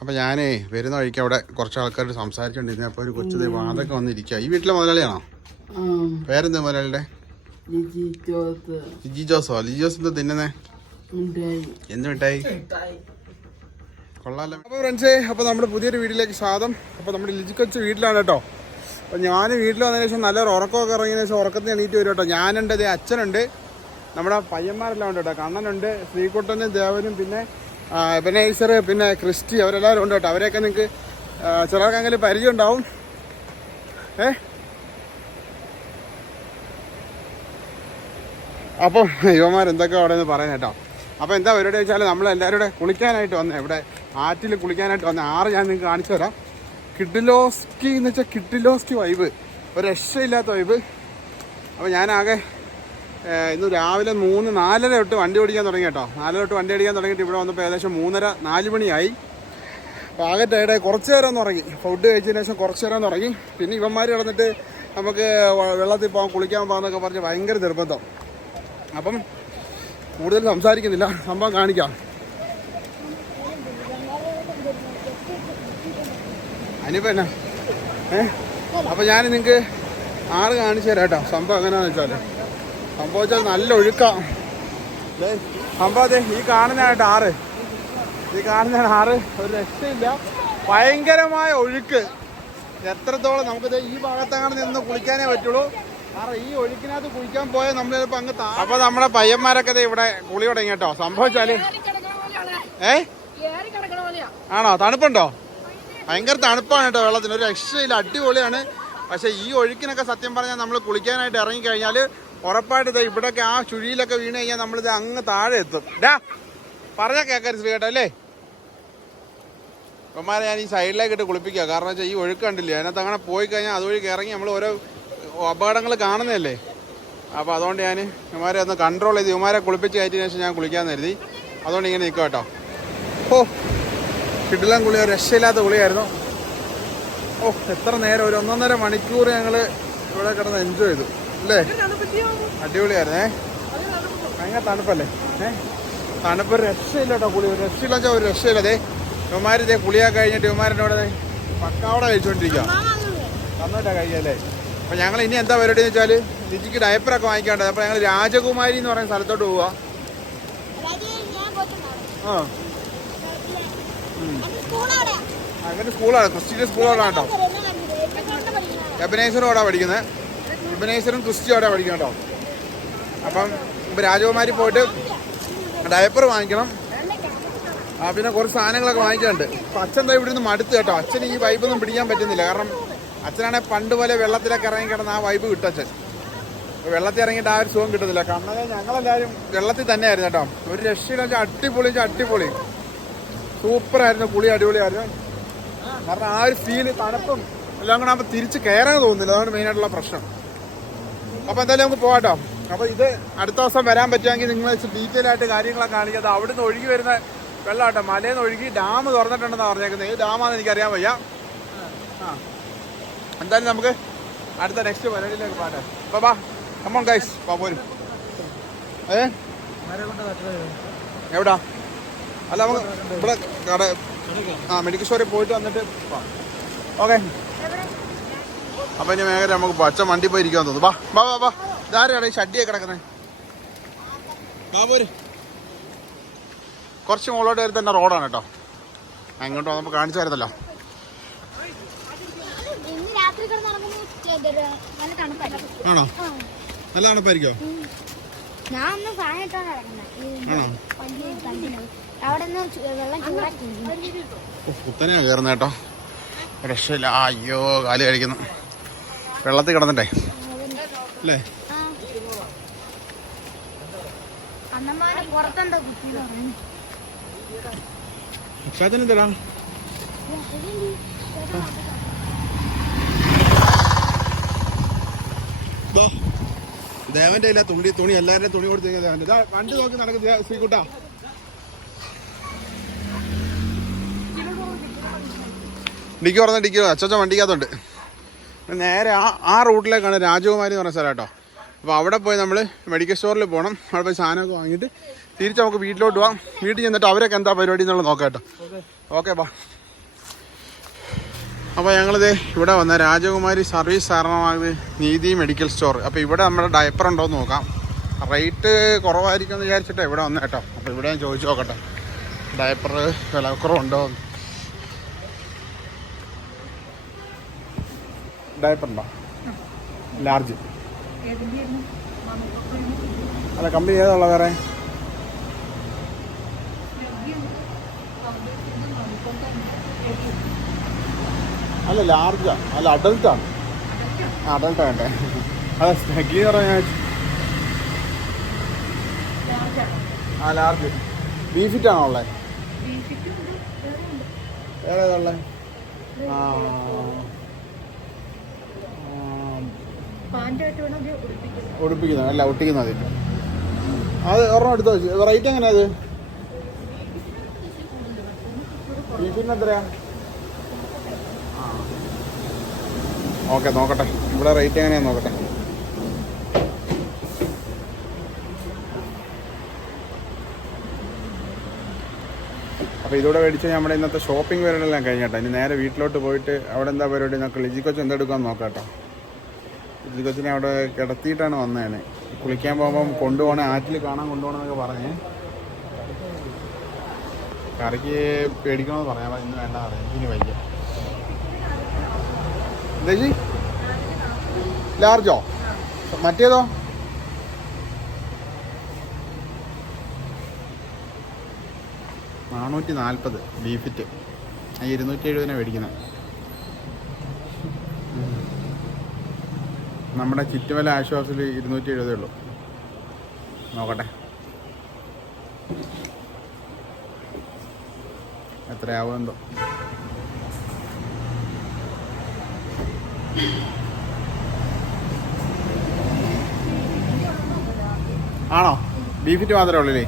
അപ്പോൾ ഞാനേ വരുന്ന വഴിക്ക് അവിടെ കുറച്ച് ആൾക്കാർ സംസാരിച്ചുകൊണ്ടിരുന്നു അപ്പോൾ ഒരു കൊച്ചു വാതൊക്കെ വന്നിരിക്കുക ഈ വീട്ടിലെ മുതലാളിയാണോ? പേരെന്താ മുതലാളിയുടെ? ലിജി ജോസോ. ലിജി ജോസ്? എന്താ തിന്നുന്നേ? എന്ത് മിഠായി? കൊള്ളാമല്ലോ അപ്പോൾ ഫ്രണ്ട്സേ അപ്പോൾ നമ്മുടെ പുതിയൊരു വീട്ടിലേക്ക് സ്വാഗതം. അപ്പോൾ നമ്മുടെ ലിജി കൊച്ചു വീട്ടിലാണ് കേട്ടോ. അപ്പോൾ ഞാൻ വീട്ടിൽ വന്നതിന് ശേഷം നല്ലൊരു ഉറക്കമൊക്കെ ഇറങ്ങിയതിന് ശേഷം ഉറക്കത്തിന് എണീറ്റ് വരും കേട്ടോ. ഞാനുണ്ട് അച്ഛനുണ്ട്. നമ്മുടെ പയ്യന്മാരെല്ലാം ഉണ്ട് കേട്ടോ. കണ്ണനുണ്ട് ശ്രീകുട്ടനും ദേവനും പിന്നെ എബനൈസർ പിന്നെ ക്രിസ്റ്റി അവരെല്ലാവരും ഉണ്ട് കേട്ടോ. അവരെയൊക്കെ നിങ്ങൾക്ക് ചിലർക്കെങ്കിലും പരിചയം ഉണ്ടാവും ഏ? അപ്പം യുവമാർ എന്തൊക്കെ അവിടെ നിന്ന് പറയാൻ കേട്ടോ. അപ്പോൾ എന്താ പരിപാടി വെച്ചാൽ നമ്മൾ എല്ലാവരും കൂടെ കുളിക്കാനായിട്ട് വന്നേ. ഇവിടെ ആറ്റിൽ കുളിക്കാനായിട്ട് വന്ന. ആറ് ഞാൻ നിങ്ങൾക്ക് കാണിച്ചു തരാം. കിഡിലോസ്കി എന്ന് വെച്ചാൽ കിഡിലോസ്കി വൈബ് ഒരു രക്ഷയില്ലാത്ത വൈബ് അപ്പോൾ ഞാനാകെ ഇന്ന് രാവിലെ മൂന്ന് നാലര തൊട്ട് വണ്ടി ഓടിക്കാൻ തുടങ്ങി കേട്ടോ. നാലര തൊട്ട് വണ്ടി ഓടിക്കാൻ തുടങ്ങിയിട്ട് ഇവിടെ വന്നപ്പോൾ ഏകദേശം മൂന്നര നാല് മണിയായി. പാകറ്റ് ടയർഡായി കുറച്ച് നേരം ഒന്ന് ഉറങ്ങി. ഫുഡ് കഴിച്ചതിന് ശേഷം കുറച്ച് നേരം ഒന്ന് ഉറങ്ങി. പിന്നെ ഇവന്മാർ കിടന്നിട്ട് നമുക്ക് വെള്ളത്തിൽ പോകാം കുളിക്കാൻ പോകാമെന്നൊക്കെ പറഞ്ഞ് ഭയങ്കര നിർബന്ധം. അപ്പം കൂടുതൽ സംസാരിക്കുന്നില്ല. സംഭവം കാണിക്കാം. അനിപ്പ എന്നാ? ഏ? അപ്പം ഞാൻ നിങ്ങൾക്ക് ആൾ കാണിച്ചു തരാം കേട്ടോ. സംഭവം എങ്ങനെയാണെന്ന് വെച്ചാൽ സംഭവം വെച്ചാൽ നല്ല ഒഴുക്കാം. ദേ, സംഭവം അതെ ഈ കാണുന്നതായിട്ട് ആറ്. ഈ കാണുന്നതാണ് ആറ്. ഒരു രക്ഷയില്ല. ഭയങ്കരമായ ഒഴുക്ക്. എത്രത്തോളം നമുക്കിത് ഈ ഭാഗത്തങ്ങനെ നിന്ന് കുളിക്കാനേ പറ്റുള്ളൂ. കാരണം ഈ ഒഴുക്കിനകത്ത് കുളിക്കാൻ പോയാൽ നമ്മൾ ചിലപ്പോൾ അങ്ങ് താ അപ്പൊ നമ്മുടെ പയ്യന്മാരൊക്കെ ദേ ഇവിടെ കുളി തുടങ്ങി കേട്ടോ. സംഭവിച്ചാൽ ഏ? ആണോ? തണുപ്പുണ്ടോ? ഭയങ്കര തണുപ്പാണ് കേട്ടോ വെള്ളത്തിന്. ഒരു രക്ഷയില്ല. അടിപൊളിയാണ്. പക്ഷെ ഈ ഒഴുക്കിനൊക്കെ സത്യം പറഞ്ഞാൽ നമ്മൾ കുളിക്കാനായിട്ട് ഇറങ്ങി കഴിഞ്ഞാൽ ഉറപ്പായിട്ട് ദേ ഇവിടെയൊക്കെ ആ ചുഴിയിലൊക്കെ വീണ് കഴിഞ്ഞാൽ നമ്മളിത് അങ്ങ് താഴെ എത്തും. ഡാ പറഞ്ഞാൽ കേൾക്കരുത് കേട്ടോ അല്ലേ? ഇവന്മാരെ ഞാൻ ഈ സൈഡിലേക്ക് ഇട്ട് കുളിപ്പിക്കുക. കാരണം വെച്ചാൽ ഈ ഒഴുക്ക് കണ്ടില്ലേ? അതിനകത്ത് അങ്ങനെ പോയി കഴിഞ്ഞാൽ അതുവഴി ഇറങ്ങി നമ്മൾ ഓരോ അപകടങ്ങൾ കാണുന്നതല്ലേ? അപ്പോൾ അതുകൊണ്ട് ഞാൻ ഇവന്മാരെ ഒന്ന് കൺട്രോൾ ചെയ്ത് ഇവന്മാരെ കുളിപ്പിച്ച് കയറ്റിയതിന് ശേഷം ഞാൻ കുളിക്കാൻ കരുതി. അതുകൊണ്ട് ഇങ്ങനെ നിൽക്കുക കേട്ടോ. ഓ കിടിലം കുളി ഒരു രക്ഷയില്ലാത്ത കുളിയായിരുന്നു. ഓ എത്ര നേരം ഒരു ഒന്നൊന്നര മണിക്കൂർ ഞങ്ങൾ ഇവിടെ കിടന്ന് എൻജോയ് ചെയ്തു. അല്ലേ? അടിപൊളിയായിരുന്നേ. ഭയങ്കര തണുപ്പല്ലേ? ഏ? തണുപ്പ് രക്ഷയില്ല കേട്ടോ കുളി രക്ഷയില്ല വെച്ചാൽ ഒരു രക്ഷയില്ല. അതെ ഇവന്മാർ ഇതേ കുളിയാ കഴിഞ്ഞിട്ട് ഇവന്മാരെന്നോട് പക്കാവടെ കഴിച്ചുകൊണ്ടിരിക്കുക തന്നോട്ടാ കഴിക്കല്ലേ അപ്പൊ ഞങ്ങൾ ഇനി എന്താ പരിപാടി എന്ന് വെച്ചാൽ ലിജിക്ക് ഡയപ്പറൊക്കെ വാങ്ങിക്കാണ്ടത് അപ്പൊ ഞങ്ങൾ രാജകുമാരി എന്ന് പറയുന്ന സ്ഥലത്തോട്ട് പോവാ. ആ. അങ്ങനെ സ്കൂളാണ്. ക്രിസ്ത്യൻ സ്കൂളാണ് കേട്ടോ. എബനേശ്വറും അവിടെ പഠിക്കുന്നത് എബനേശ്വറും ക്രിസ്റ്റി അവിടെ പഠിക്കണം കേട്ടോ. അപ്പം ഇപ്പം രാജകുമാരി പോയിട്ട് ഡയപ്പർ വാങ്ങിക്കണം. ആ പിന്നെ കുറച്ച് സാധനങ്ങളൊക്കെ വാങ്ങിക്കാനുണ്ട്. അപ്പം അച്ഛൻ എന്താ ഇവിടെ നിന്ന് മടുത്ത് കേട്ടോ. അച്ഛന് ഈ വൈബൊന്നും പിടിക്കാൻ പറ്റുന്നില്ല. കാരണം അച്ഛനാണെങ്കിൽ പണ്ട് പോലെ വെള്ളത്തിലൊക്കെ ഇറങ്ങി കിടന്ന് ആ വൈബ് കിട്ടും അച്ഛൻ. വെള്ളത്തിൽ ഇറങ്ങിയിട്ട് ആ ഒരു സുഖം കിട്ടത്തില്ല കണ്ണനെ ഞങ്ങളെല്ലാവരും വെള്ളത്തിൽ തന്നെയായിരുന്നു കേട്ടോ. ഒരു രക്ഷയില്ല വെച്ചാൽ അടിപൊളി വെച്ചാൽ അടിപൊളി. സൂപ്പറായിരുന്നു കുളി അടിപൊളിയായിരുന്നു. കാരണം ആ ഒരു ഫീൽ തണുപ്പും എല്ലാം കൂടെ ആകുമ്പോൾ തിരിച്ച് കയറാൻ തോന്നുന്നില്ല. അതാണ് മെയിനായിട്ടുള്ള പ്രശ്നം. അപ്പോൾ എന്തായാലും നമുക്ക് പോകാട്ടോ അപ്പോൾ ഇത് അടുത്ത ദിവസം വരാൻ പറ്റുമെങ്കിൽ നിങ്ങൾ ഡീറ്റെയിൽ ആയിട്ട് കാര്യങ്ങളൊക്കെ കാണിക്കുക അത് അവിടുന്ന് ഒഴുകി വരുന്ന വെള്ളമാട്ടോ മലയിൽ നിന്ന് ഒഴുകി ഡാം തുറന്നിട്ടുണ്ടെന്നാണ് പറഞ്ഞേക്കുന്നത് ഏത് ഡാമാണെന്ന് എനിക്കറിയാൻ വയ്യ. ആ. എന്തായാലും നമുക്ക് അടുത്ത നെക്സ്റ്റ് പരിപാടിയിലേക്ക് പോകാം അപ്പോൾ ബാ കമ്മോൺ ഗൈസ് വാ പോരും. ഏ? എവിടാ? അല്ല നമുക്ക് ഇവിടെ കട ആ മെഡിക്കൽ സ്റ്റോറിൽ പോയിട്ട് വന്നിട്ട് ഓക്കെ. അപ്പൊ ഇനി മേഖല നമുക്ക് പച്ച വണ്ടി പോയി ഇരിക്കാൻ തോന്നുന്നു. വാ വാ വാ. ഇതാരാണ് ഈ ഷഡ്ഡിയെ കിടക്കുന്നത്? പോര്. കുറച്ച് മുകളോട്ട് കയറി തന്നെ റോഡാണ് കേട്ടോ. അങ്ങോട്ട് നമുക്ക് കാണിച്ചു തരത്തല്ലോ ആണോ? നല്ല തണുപ്പായിരിക്കോ? കുത്തനെയാ കയറുന്നത് കേട്ടോ. രക്ഷയില്ല. അയ്യോ കാൽ കഴിക്കുന്നു. വെള്ളത്തിൽ കിടന്നിട്ടേ. അല്ലേ? ദേവന്റെ ഇല്ല തുണി തുണി എല്ലാവരുടെയും തുണി കൊടുത്ത് ദേവന്റെ ഇതാ കണ്ടു നോക്കി നടക്കുന്ന ശ്രീകുട്ട. ഡിക്കി പറഞ്ഞ ഡിക്കി അച്ചച്ച വണ്ടിക്കകത്തുണ്ട്. നേരെ ആ ആ റൂട്ടിലേക്കാണ് രാജകുമാരി എന്ന് പറഞ്ഞ സ്ഥലം കേട്ടോ. അപ്പോൾ അവിടെ പോയി നമ്മൾ മെഡിക്കൽ സ്റ്റോറിൽ പോകണം അവിടെ പോയി സാധനമൊക്കെ വാങ്ങിയിട്ട് തിരിച്ച് നമുക്ക് വീട്ടിലോട്ട് പോവാം. വീട്ടിൽ ചെന്നിട്ട് അവരൊക്കെ എന്താ പരിപാടി എന്നുള്ളത് നോക്കാം കേട്ടോ. ഓക്കെ ബാ അപ്പോൾ ഞങ്ങളിത് ഇവിടെ വന്ന രാജകുമാരി സർവീസ് സാരണമായത് നീതി മെഡിക്കൽ സ്റ്റോർ അപ്പോൾ ഇവിടെ നമ്മുടെ ഡയപ്പർ ഉണ്ടോ എന്ന് നോക്കാം. റേറ്റ് കുറവായിരിക്കും എന്ന് വിചാരിച്ചിട്ടാണ് ഇവിടെ വന്നേട്ടോ അപ്പോൾ ഇവിടെ ഞാൻ ചോദിച്ചു നോക്കട്ടെ. ഡയപ്പർ വിലക്കുറവുണ്ടോ എന്ന്. ഡയപ്പർ ഉണ്ടോ ലാർജ്. അല്ല കമ്പനി ഏതുള്ള വേറെ? അല്ല ലാർജാ. അല്ല അഡൽട്ടാണ്. അഡൽട്ടാ വേണ്ടേ. അതെ സ്നഗി എന്ന് പറഞ്ഞാൽ ആ ലാർജ്. ബീഫിറ്റാണോ ഉള്ളത് വേറെ ഏതാ ഉള്ളത് ആ. ഉടുപ്പിക്കുന്നത് അല്ല ഒട്ടിക്കുന്നത് അത് ഒരെണ്ണം എടുത്തോ? റേറ്റ് എങ്ങനെയാ അത്? ബീഫിന് എത്രയാ? ഓക്കെ നോക്കട്ടെ. ഇവിടെ റേറ്റ് എങ്ങനെയാന്ന് നോക്കട്ടെ. അപ്പോൾ ഇതോടെ മേടിച്ച് നമ്മുടെ ഇന്നത്തെ ഷോപ്പിംഗ് പരിപാടിയെല്ലാം കഴിഞ്ഞാട്ടോ ഇനി നേരെ വീട്ടിലോട്ട് പോയിട്ട് അവിടെ എന്താ പരിപാടി നമുക്ക് ലിജിക്കൊച്ച് എന്തെടുക്കാൻ നോക്കാം കേട്ടോ. ലിജി കൊച്ചിനെ അവിടെ കിടത്തിയിട്ടാണ് വന്നേനെ. കുളിക്കാൻ പോകുമ്പം കൊണ്ടുപോകണേ ആറ്റിൽ കാണാൻ കൊണ്ടുപോകണമെന്നൊക്കെ പറഞ്ഞേ. കറിക്ക് പേടിക്കണമെന്ന് പറയാം ഇന്ന് വേണ്ട പറയാം ഇനി വയ്യ. എന്താ ലാർജോ? മറ്റേതോ? നാനൂറ്റി നാൽപ്പത് ബീഫിറ്റ് ഇരുന്നൂറ്റി എഴുപതിനാണ് മേടിക്കുന്നത് നമ്മുടെ ചുറ്റുമല ആശ്വാസിൽ ഇരുന്നൂറ്റി എഴുപതേ ഉള്ളൂ. നോക്കട്ടെ. എത്രയാവും എന്തോ ആണോ? ബീഫിറ്റ് മാത്രമേ ഉള്ളൂ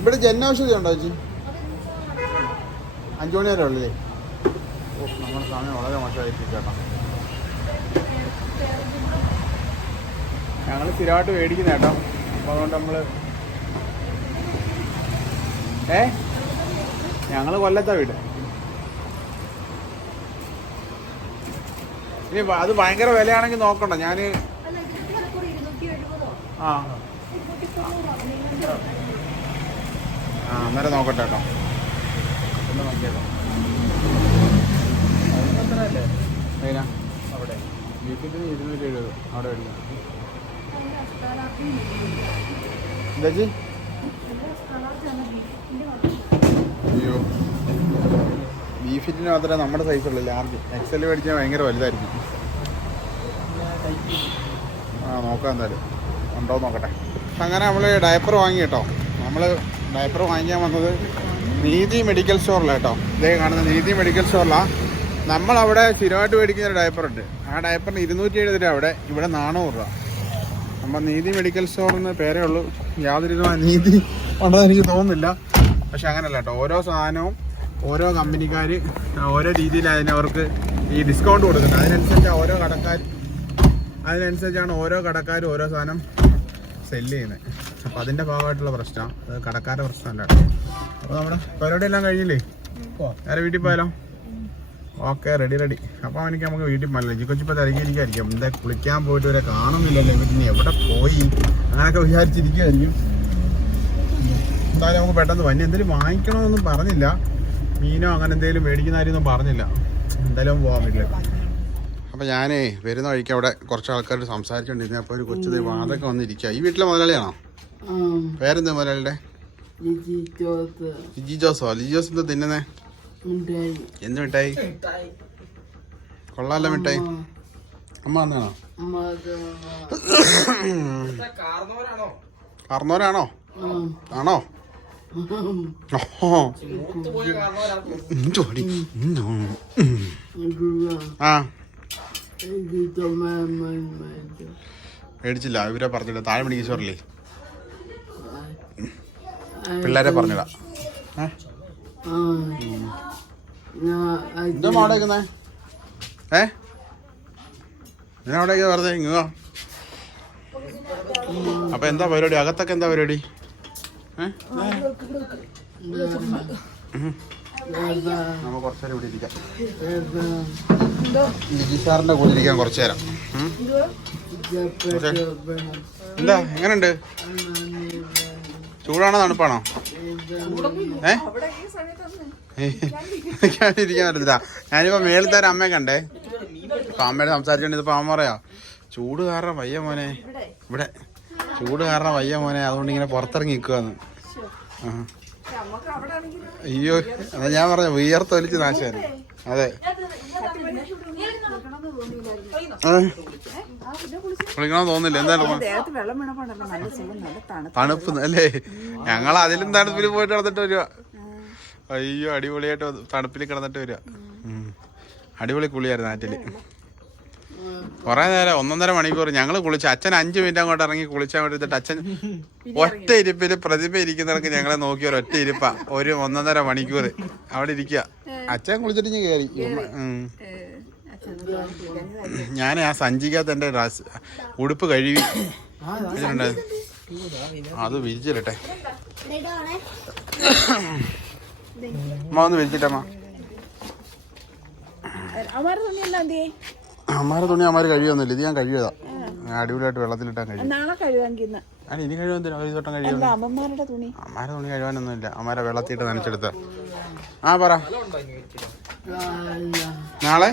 ഇവിടെ ജനൌഷധി ഉണ്ടോ ചേച്ചി? അഞ്ചു മണി വരെ ഉള്ളില്ലേ ഓ നമ്മുടെ സമയം വളരെ മോശമായിട്ട് കേട്ടോ ഞങ്ങൾ സ്ഥിരമായിട്ട് മേടിക്കുന്ന കേട്ടോ. അപ്പോൾ അതുകൊണ്ട് നമ്മൾ ഏ? ഞങ്ങൾ കൊല്ലത്താ വീട്. ഇനി അത് ഭയങ്കര വിലയാണെങ്കിൽ നോക്കണ്ട. ഞാൻ ആ. ആ അന്നേരം നോക്കട്ടെ കേട്ടോ. ഒന്ന് നോക്കിയേട്ടോ അവിടെ ബീഫിന് ഇരുന്നൂറ്റി എഴുപത് അവിടെ മേടിക്കാം എന്താ ചേച്ചി അയ്യോ. ബീഫിറ്റിന് മാത്രമേ നമ്മുടെ സൈസ് ഉള്ളൂ ലാർജ് എക്സൽ മേടിച്ചാൽ ഭയങ്കര വലുതായിരിക്കും. ആ നോക്കാം എന്തായാലും. ഉണ്ടോ നോക്കട്ടെ. അങ്ങനെ നമ്മൾ ഡയപ്പർ വാങ്ങി കേട്ടോ. നമ്മൾ ഡയപ്പർ വാങ്ങിക്കാൻ വന്നത് നീതി മെഡിക്കൽ സ്റ്റോറിലാണ് കേട്ടോ. ഇതേ കാണുന്ന നീതി മെഡിക്കൽ സ്റ്റോറിലാണ് നമ്മളവിടെ സ്ഥിരമായിട്ട് മേടിക്കുന്ന ഒരു ഡയപ്പർ ഉണ്ട്. ആ ഡയപ്പറിന് ഇരുന്നൂറ്റി എഴുപത് രൂപ അവിടെ. ഇവിടെ നാനൂറ് രൂപ. നമ്മൾ നീതി മെഡിക്കൽ സ്റ്റോറിന് പേരേ ഉള്ളൂ. യാതൊരു നീതി ഉണ്ടെന്ന് എനിക്ക് തോന്നുന്നില്ല. പക്ഷെ അങ്ങനെയല്ല കേട്ടോ. ഓരോ സാധനവും ഓരോ കമ്പനിക്കാർ ഓരോ രീതിയിൽ അതിനവർക്ക് ഈ ഡിസ്കൗണ്ട് കൊടുക്കുന്നത്. അതിനനുസരിച്ച് ഓരോ കടക്കാർ അതിനനുസരിച്ചാണ് ഓരോ കടക്കാരും ഓരോ സാധനം സെല്ല് ചെയ്യുന്നത്. അപ്പോൾ അതിന്റെ ഭാഗമായിട്ടുള്ള പ്രശ്നമാണ് അത് കടക്കാരുടെ പ്രശ്നമല്ല കേട്ടോ. അപ്പോൾ നമ്മുടെ പരിപാടി എല്ലാം കഴിഞ്ഞില്ലേ വേറെ വീട്ടിൽ പോയാലോ? ഓക്കെ റെഡി റെഡി അപ്പോൾ എനിക്ക് നമുക്ക് വീട്ടിൽ പോകാനല്ലോ ജിക്കൊച്ചിപ്പോൾ തിരക്കിയിരിക്കായിരിക്കും എന്താ കുളിക്കാൻ പോയിട്ട് വരെ കാണുന്നില്ലല്ലോ ഇവരിനി എവിടെ പോയി? അങ്ങനെയൊക്കെ വിചാരിച്ചിരിക്കുമായിരിക്കും എന്തായാലും നമുക്ക് പെട്ടെന്ന് വന്യ എന്തെങ്കിലും വാങ്ങിക്കണമെന്നൊന്നും പറഞ്ഞില്ല. മീനോ അങ്ങനെ എന്തെങ്കിലും മേടിക്കുന്ന കാര്യമൊന്നും പറഞ്ഞില്ല. എന്തായാലും പോകാൻ വീട്ടിലേക്ക്. അപ്പോൾ ഞാനേ വരുന്ന വഴിക്ക് അവിടെ കുറച്ച് ആൾക്കാർ സംസാരിച്ചുകൊണ്ടിരുന്നു അപ്പോൾ ഒരു കൊച്ചു വാതൊക്കെ വന്നിരിക്കുക ഈ വീട്ടിലെ മുതലാളിയാണോ? പേരെന്താ മുതലാളിയുടെ? ലിജി ജോസോ? ലിജി ജോസ് എന്താ തിന്നുന്നേ? എന്ത് മിഠായി? കൊള്ളാല്ല മിഠായി. അമ്മ. വന്നാണോ കാർന്നോരാണോ ആണോ? ജോലി. ആ. മേടിച്ചില്ല. ഇവരെ പറഞ്ഞില്ല. താഴെ മെഡിക്കൽ സ്റ്റോറില്ലേ പിള്ളേരെ പറഞ്ഞിടാ ഏ? എന്താ ഏ? വെറുതെ ഇങ്ങോ അപ്പൊ എന്താ പരിപാടി? അകത്തൊക്കെ എന്താ പരിപാടി. നമുക്ക് ഇവിടെ ഇരിക്കാം. ലിജി സാറിന്റെ കൂടെ ഇരിക്കാൻ കുറച്ചു നേരം ഉം? കുറച്ച് എന്താ? എങ്ങനുണ്ട്? ചൂടാണോ തണുപ്പാണോ? ഏ? ഇരിക്കാൻ പറ്റത്തില്ല. ഞാനിപ്പോ ഒരു അമ്മയെ കണ്ടേ. അപ്പൊ അമ്മയോട് സംസാരിച്ചോണ്ട് ഇതിപ്പോ അമ്മ പറയാ ചൂട് കാരണം വയ്യ മോനെ. ഇവിടെ. ചൂട് കാരണം വയ്യ മോനെ. അതുകൊണ്ട് ഇങ്ങനെ പുറത്തിറങ്ങി നിൽക്കുവാന്ന് ആ. അയ്യോ അതാ ഞാൻ പറഞ്ഞ വിയർത്തൊലിച്ച് നാശമായിരുന്നു. അതെ. കുളിക്കണം തോന്നില്ല എന്തായാലും തണുപ്പ്. അല്ലേ? ഞങ്ങൾ അതിലും തണുപ്പിൽ പോയിട്ട് കിടന്നിട്ട് വരിക അയ്യോ അടിപൊളിയായിട്ട് തണുപ്പിൽ കിടന്നിട്ട് വരിക അടിപൊളി കുളിയായിരുന്നു നാട്ടിൽ കൊറേ നേരം ഒന്നൊന്നര മണിക്കൂർ ഞങ്ങൾ കുളിച്ച് അച്ഛൻ അഞ്ച് മിനിറ്റ് അങ്ങോട്ട് ഇറങ്ങി കുളിച്ചാൽ വേണ്ടിട്ട് അച്ഛൻ ഒറ്റ ഇരിപ്പിൽ പ്രതിഭ ഇരിക്കുന്നവർക്ക് ഞങ്ങളെ നോക്കി ഒരു ഒറ്റ ഇരിപ്പാ ഒരു ഒന്നൊന്നര മണിക്കൂർ അവിടെ ഇരിക്കുക അച്ഛൻ കുളിച്ചിട്ട് ഞാൻ കയറി. ഞാൻ ആ സഞ്ചിക്കകത്ത് എന്റെ ഡ്രസ് ഉടുപ്പ് കഴുകി അത് വിരിച്ചിരട്ടെ അമ്മ ഒന്ന് വിരിച്ചിട്ടമ്മ അമ്മ തുണിയെല്ലാം അമ്മാരെ തുണി അമ്മാര് കഴിയൊന്നുമില്ല ഇത് ഞാൻ കഴിയതാ ഞാൻ അടിപൊളിയായിട്ട് വെള്ളത്തിലിട്ടാൻ കഴിയും നാളെ അല്ല ഇനി കഴിയുമെന്തിനാ ഒരു തൊട്ടം കഴിയും അല്ല അമ്മമാരുടെ തുണി. അമ്മാരെ തുണി കഴിയാനൊന്നുമില്ല അമ്മാരെ വെള്ളത്തിട്ട് നനച്ചെടുത്ത. ആ പറ. നാളെ?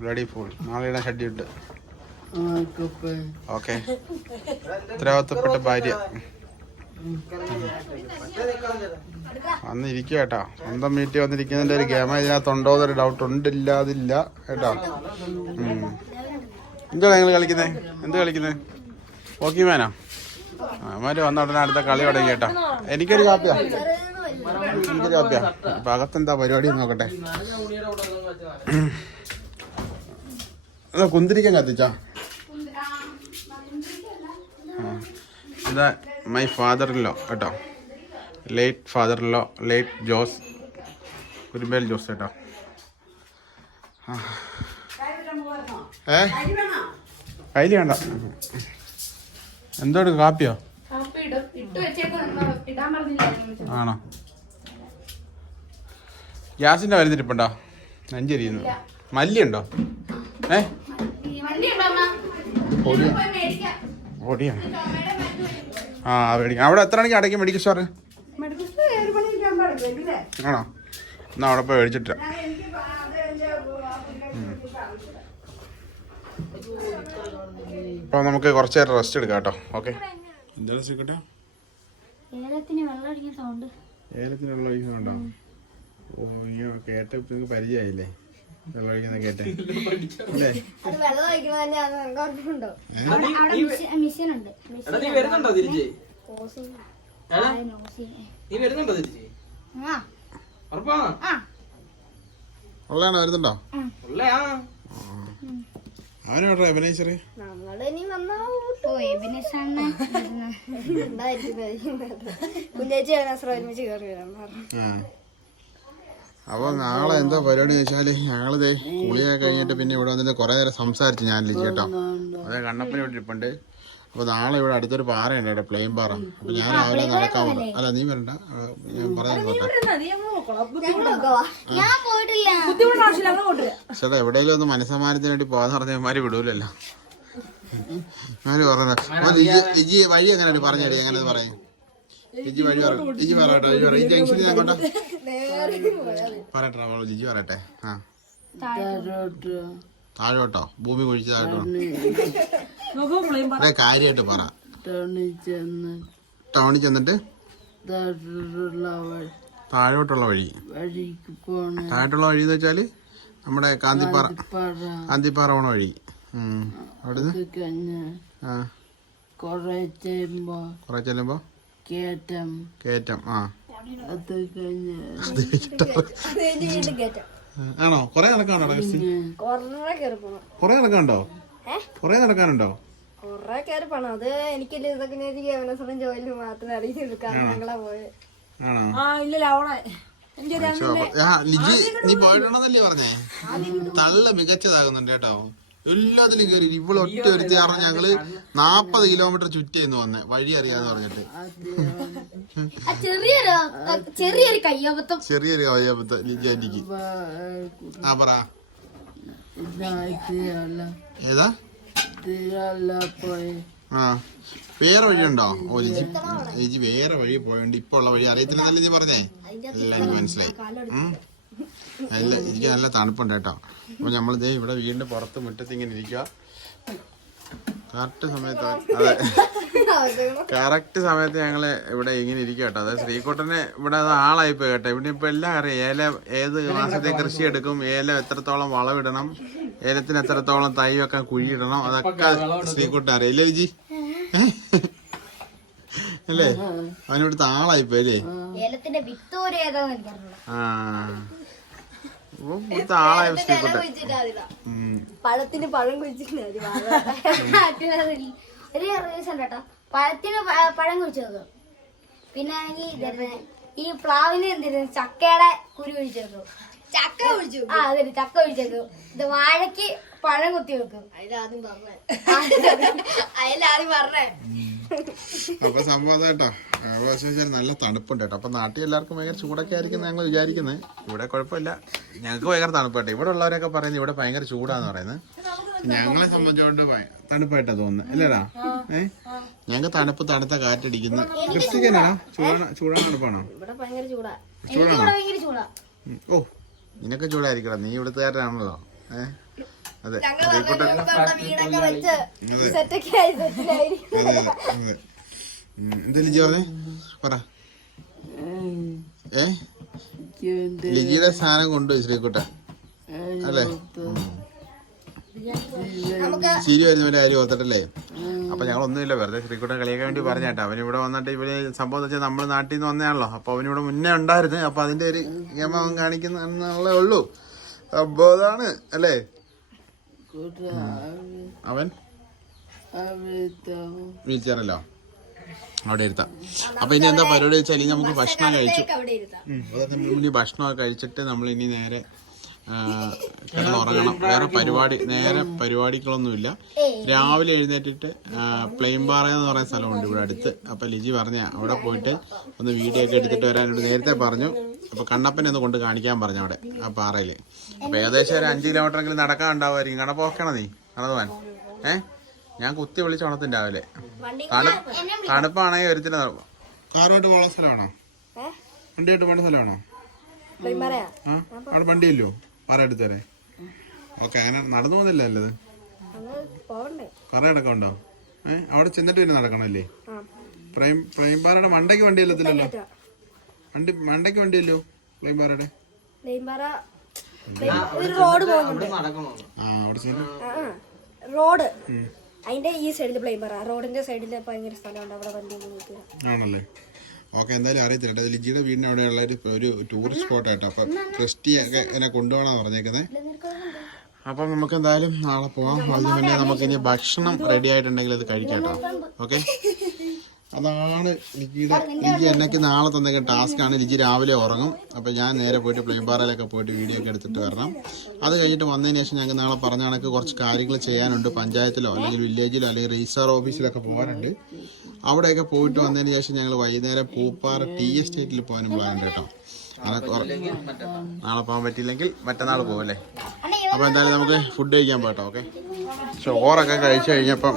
ബ്ലഡി ഫുൾ നാളെ ഇടാൻ ഷഡ്ഡി ഇട്ട് ഓക്കെ. ഉത്തരവാദിത്തപ്പെട്ട ഭാര്യ. വന്നിരിക്കുക കേട്ടാ. സ്വന്തം മീറ്റ് വന്നിരിക്കുന്നതിന്റെ ഒരു ഗെയിം ഇതിനകത്തുണ്ടോ എന്നൊരു ഡൗട്ട് ഉണ്ടില്ലാതില്ല കേട്ടോ. ഉം. എന്തുവാ നിങ്ങൾ കളിക്കുന്നത് എന്ത് കളിക്കുന്നത് ഓക്കെ മാനോ അമ്മമാര് വന്ന ഉടനെ അടുത്ത കളി തുടങ്ങി കേട്ടോ. എനിക്കൊരു കാപ്പിയാ എനിക്കൊരു കാപ്പിയാ അപ്പൊ അകത്തെന്താ പരിപാടി നോക്കട്ടെ. അതാ കുന്തിരിക്കാൻ കത്തിച്ചാ? ഇതാ മൈ ഫാദർ ലോ കേട്ടോ. Late father law late Jose Kurumel Jose കേട്ടോ. ഏ? കയ്യിൽ വേണ്ട. എന്തോട് കാപ്പിയോ? ആണോ? ഗ്യാസിന്റെ വരുന്നിരിപ്പുണ്ടോ നെഞ്ചരിയുന്നു. മല്ലിയുണ്ടോ? ഏ? പൊടിയാണ് ആ മേടിക്കാം. അവിടെ എത്ര മണിക്ക് അടയ്ക്കും മെഡിക്കൽ സ്റ്റോർ ആണോ? എന്നാ അവിടെ പോയി മേടിച്ചിട്ട്. അപ്പോൾ നമുക്ക് കുറച്ച് നേരം റെസ്റ്റ് എടുക്കാം കേട്ടോ. ഓക്കെ എന്താണ് സീക്കട്ടെ ഏലത്തിന് വെള്ളം അടിക്കുന്ന സൗണ്ട് വെള്ളം അടിക്കുന്ന ഉണ്ടോ ഓ ഇങ്ങനെ കേട്ടപ്പോൾ നിങ്ങൾക്ക് പരിചയമായില്ലേ? വെള്ളം ഒഴിക്കുന്ന കേട്ടെ. അല്ലേ അത് വെള്ളം ഒഴിക്കണ തന്നെയാണ് നിങ്ങൾക്ക് ഓർമ്മയുണ്ടോ അവിടെ മിഷൻ ഉണ്ട് എടാ നീ വരുന്നുണ്ടോ തിരിച്ച്? എടാ നോസി നീ വരുന്നുണ്ടോ തിരിച്ച്? ആ. ഉറപ്പാണോ? ആ. ഉള്ളതാണോ വരുന്നുണ്ടോ? അവനോട്ടെ നമ്മൾ ഇനി ഓ എബിനെസാണ് കുഞ്ഞേച്ചി അതിനസ്ര ഒരുമിച്ച് കയറി വരാൻ പറഞ്ഞു. ആ. അപ്പോൾ നാളെ എന്താ പരിപാടി വെച്ചാൽ ഞങ്ങളിതേ കുളിയൊക്കെ കഴിഞ്ഞിട്ട് പിന്നെ ഇവിടെ വന്നിട്ട് കുറേ നേരം സംസാരിച്ചു ഞാൻ ലിജി കേട്ടോ. അതെ കണ്ണപ്പന ഇവിടെ ഇരിപ്പുണ്ട്. അപ്പോൾ നാളെ ഇവിടെ അടുത്തൊരു പാറയുണ്ട് ഇവിടെ പ്ലെയിൻ പാറ. അപ്പൊ ഞാൻ രാവിലെ നടക്കാൻ പോകും അല്ല നീ വരണ്ട. ഞാൻ പറയാൻ നോട്ടെ ഞാൻ പോയിട്ടില്ല. ചേട്ടാ എവിടെയെങ്കിലും ഒന്ന് മനസ്സമാനത്തിന് വേണ്ടി പോകാന്ന് പറഞ്ഞമാര് വിടൂലല്ലോ. ഞാൻ പറഞ്ഞു വഴി എങ്ങനെ പറഞ്ഞടി എങ്ങനെ പറയും ലിജി വഴി പറ ലിജി പറയട്ടെ ജിജി പറ ഈ ജംഗ്ഷനിൽ അങ്ങോട്ടാ പറയട്ടെ അവൾ ജിജി പറയട്ടെ ആ. താഴോട്ടോ. ഭൂമി കുഴിച്ച് താഴോട്ടോ. അതെ കാര്യമായിട്ട് പറ. ടൗണിൽ ചെന്നിട്ട് താഴോട്ടുള്ള വഴി താഴോട്ടുള്ള വഴി. എന്ന് വെച്ചാൽ നമ്മുടെ കാന്തിപ്പാറ കാന്തിപ്പാറ. പോണ വഴി. അവിടെ അവിടുന്ന്? ആ. കൊറേ ചെയ്യുമ്പോ കുറെ ചെല്ലുമ്പോ? കേറ്റം കയറ്റം ആ. അത് കഴിഞ്ഞ് ആണോ? കൊറേ നടക്കാണോ കൊറേ കയറി പോണം കൊറേ നടക്കാനുണ്ടോ? കൊറേ നടക്കാനുണ്ടോ? കൊറേ കയറി പോണം അത് എനിക്ക് ഇതൊക്കെ ജോലി മാത്രമേ അറിയുള്ളൂ കാരണം ഞങ്ങളാ പോയത് ആ ഇല്ലല്ല അവളെ. ലിജി നീ പോയിട്ടുണ്ടെന്നല്ലേ പറഞ്ഞേ? തള്ള മികച്ചതാകുന്നുണ്ട് കേട്ടോ. എല്ലാത്തിലും കയറി ഇവിടെ ഒറ്റ ഒരുത്തി കാരണം ഞങ്ങൾ നാപ്പത് കിലോമീറ്റർ ചുറ്റിയെന്ന് വന്നെ. വഴി അറിയാന്ന് പറഞ്ഞിട്ട്. ആ ചെറിയൊരു ചെറിയൊരു കയ്യാപത്തം ചെറിയൊരു ലിജാന്റിക്ക് ആ പറ. ഏതാ? ആ വേറെ വഴിയുണ്ടോ ഓ ലിജി ലിജി വേറെ വഴി പോയോണ്ട് ഇപ്പൊ ഉള്ള വഴി അറിയത്തില്ലെന്നല്ലേ നീ പറഞ്ഞേ? എല്ലാം എനിക്ക് മനസ്സിലായി. അല്ല എനിക്ക് നല്ല തണുപ്പുണ്ട് കേട്ടോ. അപ്പൊ നമ്മളിത് ഇവിടെ വീടിന്റെ പുറത്ത് മുറ്റത്ത് ഇങ്ങനെ ഇരിക്കുക കറക്റ്റ് സമയത്ത് അതെ. കറക്റ്റ് സമയത്ത് ഞങ്ങൾ ഇവിടെ ഇങ്ങനെ ഇരിക്കും കേട്ടോ. അതായത് ശ്രീകുട്ടനെ ഇവിടെ അത് ആളായി പോയി കേട്ടോ. ഇവിടെ ഇപ്പൊ എല്ലാം അറിയാം. ഏല ഏത് മാസത്തെ കൃഷി എടുക്കും ഏലം എത്രത്തോളം വളമിടണം ഏലത്തിന് എത്രത്തോളം തൈ വെക്കാൻ കുഴിയിടണം അതൊക്കെ ശ്രീകുട്ടൻ അറിയാം. ഇല്ലേ ലിജി? അല്ലേ? അവനിവിടുത്തെ ആളായി പോയി അല്ലേ? ആ ഇപ്പൊ ഇവിടുത്തെ ആളായ ശ്രീകുട്ടൻ ഉം. പഴത്തിന് പഴം കുഴിച്ചിട്ടുണ്ട് ഒരു റീസൺ കേട്ടോ. പഴത്തിന് പഴം കുഴിച്ചേക്കും പിന്നെ ഈ പ്ലാവിന് എന്തിരുന്നു ചക്കയുടെ കുരു കുഴിച്ചേക്കും ചക്ക കുഴിച്ചു ആ അതെ ചക്ക കുഴിച്ചേക്കും ഇത് വാഴയ്ക്ക് പഴം കുത്തി വെക്കും അതിലാദ്യം പറഞ്ഞേ. അതിലാദ്യം പറഞ്ഞേ. അപ്പൊ സംഭവം കേട്ടോ. വെച്ചാൽ നല്ല തണുപ്പുണ്ട് കേട്ടോ. അപ്പൊ നാട്ടിൽ എല്ലാവർക്കും ഭയങ്കര ചൂടൊക്കെ ആയിരിക്കും ഞങ്ങൾ വിചാരിക്കുന്നത് ഇവിടെ കുഴപ്പമില്ല. ഞങ്ങൾക്ക് ഭയങ്കര തണുപ്പായിട്ട് ഇവിടെ ഉള്ളവരൊക്കെ പറയുന്നത് ഇവിടെ ഭയങ്കര ചൂടാന്ന് പറയുന്നത്. ഞങ്ങളെ സംബന്ധിച്ചോണ്ട് തണുപ്പായിട്ടാ തോന്നുന്നത് അല്ലേടാ? ഏ? ഞങ്ങൾക്ക് തണുപ്പ് തണുത്ത കാറ്റടിക്കുന്ന ക്രിസ്റ്റിക്കനാ ചൂടാണ്? ചൂടാണ് തണുപ്പാണോ? ഇവിടെ ഭയങ്കര ചൂടാ. എനിക്ക് ഇവിടെ ചൂടാ. ഉം. ഓ നിനക്ക് ചൂടായിരിക്കണം നീ ഇവിടുത്തുകാരനാണല്ലോ. ഏ? അതെ. എന്താ ലിജി പറഞ്ഞേ? പറ. ഏ? ലിജിയുടെ സാധനം കൊണ്ടുപോയി ശ്രീക്കുട്ട അല്ലേ? ശരി വരുന്ന ഒരു കാര്യം ഓർത്തിട്ടല്ലേ? അപ്പൊ ഞങ്ങൾ ഒന്നുമില്ല വെറുതെ ശ്രീക്കുട്ടൻ കളിയാക്കാൻ വേണ്ടി പറഞ്ഞേട്ടാ അവൻ ഇവിടെ വന്നിട്ട് ഇവർ സംഭവം എന്ന് വെച്ചാൽ നമ്മൾ നാട്ടിൽ നിന്ന് വന്നതാണല്ലോ. അപ്പൊ അവനിവിടെ മുന്നേ ഉണ്ടായിരുന്നു. അപ്പൊ അതിന്റെ ഒരു ഗമ അവൻ കാണിക്കുന്ന ഉള്ളൂ. അപ്പൊ അതാണ് അല്ലേ? അവൻ? വിളിച്ചാറല്ലോ അവിടെ ഇരുത്താം. അപ്പൊ ഇനി എന്താ പരിപാടി വെച്ചാൽ ഇനി നമുക്ക് ഭക്ഷണം കഴിച്ചു. ഭക്ഷണം ഭക്ഷണമൊക്കെ കഴിച്ചിട്ട് നമ്മൾ ഇനി നേരെ കിടന്നുറങ്ങണം വേറെ പരിപാടി നേരെ പരിപാടികളൊന്നുമില്ല. രാവിലെ എഴുന്നേറ്റിട്ട് പ്ലെയിൻ പാറ എന്ന് പറയുന്ന സ്ഥലമുണ്ട് ഇവിടെ അടുത്ത്. അപ്പൊ ലിജി പറഞ്ഞ അവിടെ പോയിട്ട് ഒന്ന് വീഡിയോ ഒക്കെ എടുത്തിട്ട് വരാനോട് നേരത്തെ പറഞ്ഞു. അപ്പൊ കണ്ണപ്പനെ ഒന്ന് കൊണ്ട് കാണിക്കാൻ പറഞ്ഞു അവിടെ ആ പാറയിൽ. അപ്പൊ ഏകദേശം ഒരു അഞ്ച് കിലോമീറ്റർ എങ്കിലും നടക്കാൻ ഉണ്ടാവുമായിരിക്കും. കണ പോക്കണ നീ? കണതുവാൻ ഏ? ഞാൻ കുത്തി വിളിച്ച് ഉണത്തും രാവിലെ. തണു തണുപ്പാണെങ്കിൽ ഒരുത്തിന് കാറുമായിട്ട് പോകുന്ന സ്ഥലമാണോ? വണ്ടിയായിട്ട് പോകുന്ന സ്ഥലമാണോ? അവിടെ വണ്ടിയില്ലോ പറ എടുത്തേരെ ഓക്കെ അങ്ങനെ നടന്നു പോകുന്നില്ല അല്ലത് അങ്ങ് പോവണ്ടേ പറ അടക്കമുണ്ടോ ഏ അവിടെ ചെന്നിട്ട് പിന്നെ നടക്കണല്ലേ പ്രൈം പ്രൈം പാറയുടെ മണ്ടയ്ക്ക് വണ്ടി അല്ലത്തില്ലല്ലോ വണ്ടി മണ്ടയ്ക്ക് വണ്ടിയല്ലോ പ്രൈം പാറയുടെ ഒരു റോഡ് പോകുന്നുണ്ട്. നടക്കണോ? ആ അവിടെ ചെന്ന്. റോഡ്. അതിന്റെ ഈ സൈഡിൽ പ്ലെയിമറ റോഡിന്റെ സൈഡിൽ ഭയങ്കര സ്ഥലമുണ്ട്. അവിടെ വണ്ടി ആണല്ലേ? ഓക്കെ എന്തായാലും അറിയത്തില്ല കേട്ടോ. ലിജിയുടെ വീടിന് അവിടെയുള്ള ഒരു ഒരു ടൂറിസ്റ്റ് സ്പോട്ട് ആയിട്ടോ ക്രിസ്റ്റി ഒക്കെ എന്നെ കൊണ്ടുപോകണമെന്ന് പറഞ്ഞേക്കുന്നത്. അപ്പം നമുക്ക് എന്തായാലും നാളെ പോവാം. അതിന് മുന്നേ നമുക്ക് ഇനി ഭക്ഷണം റെഡി ആയിട്ടുണ്ടെങ്കിൽ അത് കഴിക്കാട്ടോ കേട്ടോ. ഓക്കെ? അതാണ് ലിജിയുടെ ലിജി എന്നൊക്കെ നാളെ തന്നേക്ക ടാസ്ക് ആണ്. ലിജി രാവിലെ ഉറങ്ങും. അപ്പം ഞാൻ നേരെ പോയിട്ട് പ്ലെയിൻ പാറയിലൊക്കെ പോയിട്ട് വീഡിയോ ഒക്കെ എടുത്തിട്ട് വരണം. അത് കഴിഞ്ഞിട്ട് വന്നതിന് ശേഷം ഞങ്ങൾക്ക് നാളെ പറഞ്ഞ കണക്ക് കുറച്ച് കാര്യങ്ങൾ ചെയ്യാനുണ്ട്. പഞ്ചായത്തിലോ അല്ലെങ്കിൽ വില്ലേജിലോ അല്ലെങ്കിൽ രജിസ്റ്റർ ഓഫീസിലൊക്കെ പോകാനുണ്ട്. അവിടെയൊക്കെ പോയിട്ട് വന്നതിന് ശേഷം ഞങ്ങൾ വൈകുന്നേരം പൂപ്പാറ ടി എസ്റ്റേറ്റിൽ പോകാനും പ്ലാൻ ഉണ്ട് കേട്ടോ. നാളെ പോകാൻ പറ്റിയില്ലെങ്കിൽ മറ്റന്നാൾ പോകും അല്ലേ? അപ്പോൾ എന്തായാലും നമുക്ക് ഫുഡ് കഴിക്കാൻ പോട്ടോ ഓക്കെ ചോറൊക്കെ കഴിച്ചു കഴിഞ്ഞപ്പം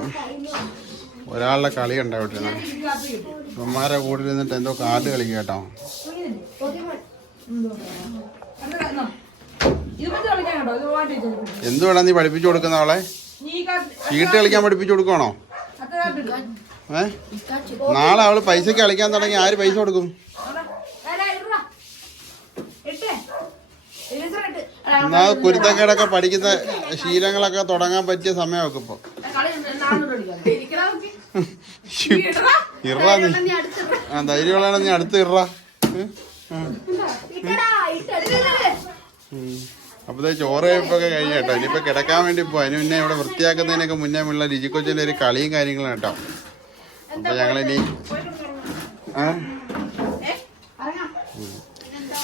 ഒരാളുടെ കളി ഉണ്ടാവട്ടെ അമ്മമാരെ കൂടെ ഇരുന്നിട്ട് എന്തോ കാർഡ് കളിക്കുക കേട്ടോ. എന്തുവേണം നീ പഠിപ്പിച്ചു കൊടുക്കുന്ന ആളെ? ചീട്ട് കളിക്കാൻ പഠിപ്പിച്ചു കൊടുക്കണോ ഏ? നാളെ അവൾ പൈസക്ക് കളിക്കാൻ തുടങ്ങി ആര് പൈസ കൊടുക്കും? എന്നാ കുരുത്തക്കേടൊക്കെ പഠിക്കുന്ന ശീലങ്ങളൊക്കെ തുടങ്ങാൻ പറ്റിയ സമയമൊക്കെ ഇപ്പൊ. ഇറ നീ ആ ധൈര്യമുള്ളതാണ് നീ അടുത്ത് ഇറ. അപ്പത്തേ ചോറ് കഴിപ്പൊക്കെ കഴിഞ്ഞ കേട്ടോ. ഇനിയിപ്പോ കിടക്കാൻ വേണ്ടി പോവാ. അതിന് മുന്നേ ഇവിടെ വൃത്തിയാക്കുന്നതിനൊക്കെ മുന്നേ ഉള്ള രുചിക്കൊച്ചിന്റെ ഒരു കളിയും കാര്യങ്ങളും കേട്ടോ. അപ്പൊ ഞങ്ങളിനി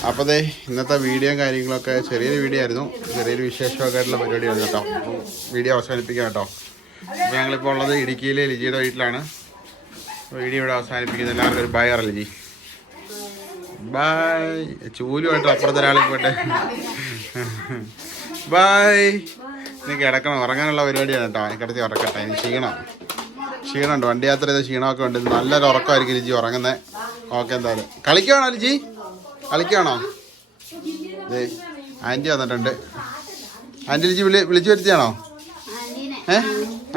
അപ്പോൾ ദേ ഇന്നത്തെ വീഡിയോ കാര്യങ്ങളൊക്കെ ചെറിയൊരു വീഡിയോ ആയിരുന്നു. ചെറിയൊരു വിശേഷമൊക്കെ ആയിട്ടുള്ള പരിപാടിയായിരുന്നു കേട്ടോ. അപ്പം വീഡിയോ അവസാനിപ്പിക്കാം കേട്ടോ. അപ്പോൾ ഞങ്ങളിപ്പോൾ ഉള്ളത് ഇടുക്കിയിലെ ലിജിയുടെ വീട്ടിലാണ്. വീഡിയോ ഇവിടെ അവസാനിപ്പിക്കുന്നത് എല്ലാവർക്കും ഒരു ബൈ അറിയില്ല? ലിജി ബൈ ചൂലുമായിട്ട് അപ്പുറത്തെ ഒരാളെ പോട്ടെ ബൈ നീ കിടക്കണം. ഉറങ്ങാനുള്ള പരിപാടിയാണ് കേട്ടോ. കിടത്തി ഉറക്കട്ടെ. ഇനി ക്ഷീണം. ക്ഷീണമുണ്ട് വണ്ടി യാത്ര ചെയ്ത ക്ഷീണമൊക്കെ ഉണ്ട്. നല്ലൊരു ഉറക്കമായിരിക്കും ലിജി ഉറങ്ങുന്നത് ഓക്കെ എന്തായാലും. കളിക്കുവാണോ ലിജി കളിക്കുവാണോ? ദേ ആന്റി വന്നിട്ടുണ്ട്. ആന്റി ലിജി വിളി വിളിച്ചു വരുത്തിയാണോ? ഏ?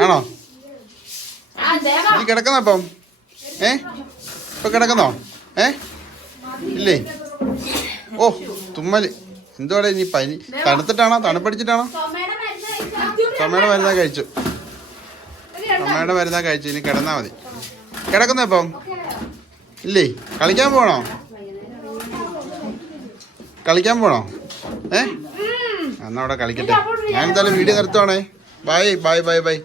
ആണോ? ലിജി കിടക്കുന്നോ ഇപ്പം? ഏ? ഇപ്പം കിടക്കുന്നോ? ഏ? ഇല്ലേ? ഓ തുമ്മൽ. എന്തുവാടെ ഇനി പനി? തണുത്തിട്ടാണോ? തണുപ്പടിച്ചിട്ടാണോ? ചുമയുടെ മരുന്നാ കഴിച്ചു. ചുമയുടെ മരുന്നാ കഴിച്ചു ഇനി കിടന്നാ മതി. കിടക്കുന്നേ ഇപ്പം? ഇല്ലേ? കളിക്കാൻ പോണോ? കളിക്കാൻ പോണോ? ഏ? എന്നാ അവിടെ കളിക്കട്ടെ. ഞാൻ എന്തായാലും video നിർത്തുവാണേ. Bye bye bye bye.